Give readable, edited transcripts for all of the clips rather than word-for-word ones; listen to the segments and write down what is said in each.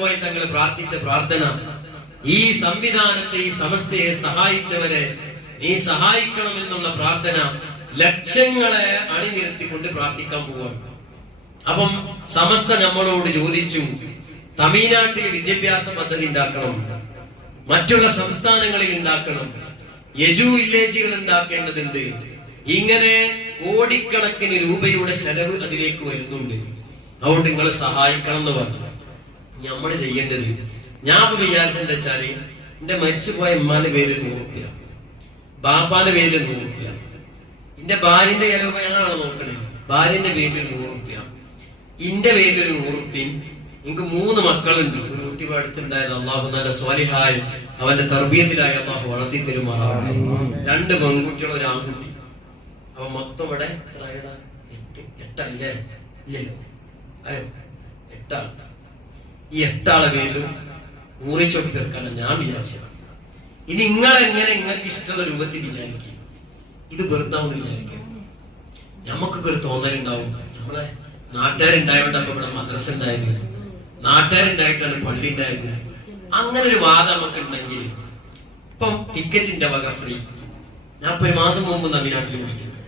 കോയ തങ്ങൾ പ്രാർത്ഥിച്ച പ്രാർത്ഥന, ഈ സംവിധാനത്തെ, ഈ സമസ്തയെ സഹായിച്ചവരെ നീ സഹായിക്കണമെന്നുള്ള പ്രാർത്ഥന ലക്ഷങ്ങളെ അണിനിരത്തിക്കൊണ്ട് പ്രാർത്ഥിക്കാൻ പോവാണ്. അപ്പം സമസ്ത നമ്മളോട് ചോദിച്ചു, തമിഴ്നാട്ടിൽ വിദ്യാഭ്യാസ പദ്ധതി ഉണ്ടാക്കണം, മറ്റുള്ള സംസ്ഥാനങ്ങളിൽ ഉണ്ടാക്കണം, യജു വില്ലേജുകൾ ഉണ്ടാക്കേണ്ടതുണ്ട്. ഇങ്ങനെ കോടിക്കണക്കിന് രൂപയുടെ ചെലവ് അതിലേക്ക് വരുന്നുണ്ട്. അതുകൊണ്ട് നിങ്ങൾ സഹായിക്കണം എന്ന് പറഞ്ഞു. നമ്മൾ ചെയ്യേണ്ടത്, ഞാൻ വിചാരിച്ചെന്താ വെച്ചാല്, എന്റെ മരിച്ചുപോയ ഉമ്മാന്റെ പേരിൽ 100 രൂപ, ബാപ്പാന്റെ പേരിൽ 100 രൂപ, എന്റെ ഭാര്യന്റെ ചെലവ് ഞങ്ങളാണ് നോക്കണേ, ഭാര്യന്റെ പേരിൽ 100 രൂപ, എന്റെ പേരിൽ 100 രൂപ. എനിക്ക് 3 മക്കളുണ്ട്. ഒരു കുട്ടി അടുത്തുണ്ടായത് അള്ളാഹു നല്ല സ്വാലിഹായി അവന്റെ തർബീയത്തിലായി അള്ളാഹു വളർത്തി തരുമാറാണ്. 2 പെൺകുട്ടികൾ, 1 ആൺകുട്ടി. അപ്പൊ മൊത്തം ഇവിടെ 8 അല്ലേ? ഇല്ലല്ലോ, 8 ആൾ. ഈ 8 ആളെ പേരിലും 100 ചൊട്ടി തീർക്കാനാണ് ഞാൻ വിചാരിച്ചത്. ഇനി നിങ്ങളെങ്ങനെ നിങ്ങൾക്ക് ഇഷ്ടമുള്ള രൂപത്തിൽ വിചാരിക്കും. ഇത് വെറുതാവുന്ന വിചാരിക്കും. നമുക്കൊക്കെ ഒരു തോന്നലുണ്ടാവും, നമ്മളെ നാട്ടുകാരുണ്ടായതുകൊണ്ട് അപ്പൊ ഇവിടെ മദ്രസ ഉണ്ടായത്, നാട്ടുകാരുണ്ടായിട്ടാണ് പള്ളി ഉണ്ടായത്. അങ്ങനെ ഒരു വാദം നമുക്ക് ഉണ്ടെങ്കിൽ ഇപ്പം ടിക്കറ്റിന്റെ വക ഫ്രീ. ഞാൻ ഇപ്പൊ 1 മാസം മുമ്പ് തമിഴ്നാട്ടിൽ പോയിട്ടുണ്ട്.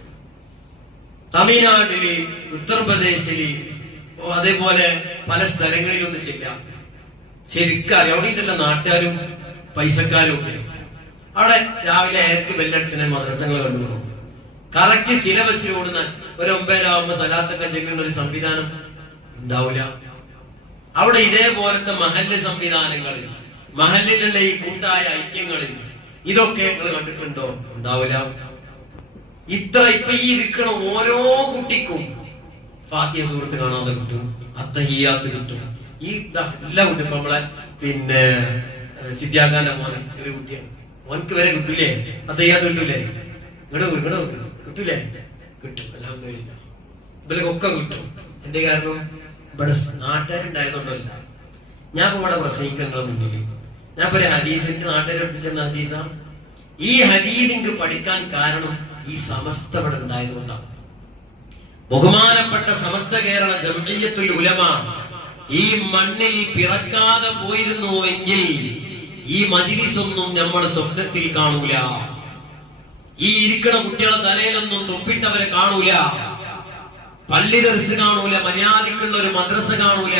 തമിഴ്നാട്ടില്, ഉത്തർപ്രദേശില്, അതേപോലെ പല സ്ഥലങ്ങളിലൊന്നും ചെയ്യാം. ശരിക്കും അവിടെ ഉണ്ടല്ലോ നാട്ടുകാരും പൈസക്കാരും ഒക്കെ. അവിടെ രാവിലെ 7 ബെല്ലടിച്ചനെ മദ്രസകൾ കണ്ടുപോകും. കറക്റ്റ് സിലബസിൽ ഓടുന്ന ഒരു 9 ആവുമ്പോ സലാത്തൊക്കെ ചെയ്യുന്ന ഒരു സംവിധാനം ഉണ്ടാവില്ല. അവിടെ ഇതേപോലത്തെ മഹല്ല് സംവിധാനങ്ങളിൽ, മഹല്ലിലുള്ള ഈ കൂട്ടായ ഐക്യങ്ങളിൽ ഇതൊക്കെ നിങ്ങൾ കണ്ടിട്ടുണ്ടോ? ഉണ്ടാവില്ല. ഇപ്പൊ ഈ ഇരിക്കണ ഓരോ കുട്ടിക്കും ഫാത്തിഹ സൂറത്ത് കാണാതെ കിട്ടും, അത്തഹിയാത്ത് കിട്ടും. ഈ എല്ലാ കുട്ടിയും ഇപ്പൊ നമ്മളെ പിന്നെ സിദ്ധ്യാഖാന്റെ മോനെ, ചെറിയ കുട്ടിയാണ്, മോനക്ക് വരെ കിട്ടൂലേ അത്തഹിയാത്ത്? കിട്ടൂലേ? ഇവിടെ കിട്ടൂലേ? കിട്ടും. അൽഹംദുലില്ലാഹ്. ഇവരൊക്കെ കിട്ടും. എന്റെ കാരണം ഇവിടെ നാട്ടുകാരുണ്ടായതുകൊണ്ടല്ല. ഞാൻ ഇവിടെ പ്രസംഗിക്കുന്ന മുന്നിൽ ഞാൻ ഒരു ഹദീസിന്റെ നാട്ടുകാരെ ഒട്ടിച്ചെന്ന ഹദീസാണ്. ഈ ഹദീസിന് പഠിക്കാൻ കാരണം ഈ സമസ്ത ഇവിടെ ഉണ്ടായതുകൊണ്ടാണ്. ബഹുമാനപ്പെട്ട സമസ്ത കേരള ജംഇയ്യത്തുൽ ഉലമ ഈ മണ്ണിൽ പിറക്കാതെ പോയിരുന്നുവെങ്കിൽ ഈ മജ്‌ലിസൊന്നും നമ്മൾ സ്വപ്നത്തിൽ കാണൂല. ഈ ഇരിക്കണ കുട്ടികളെ തലയിലൊന്നും തൊപ്പിട്ടവരെ കാണൂല, പള്ളി ദർസ് കാണൂല, മര്യാദക്കുള്ള ഒരു മദ്രസ കാണൂല.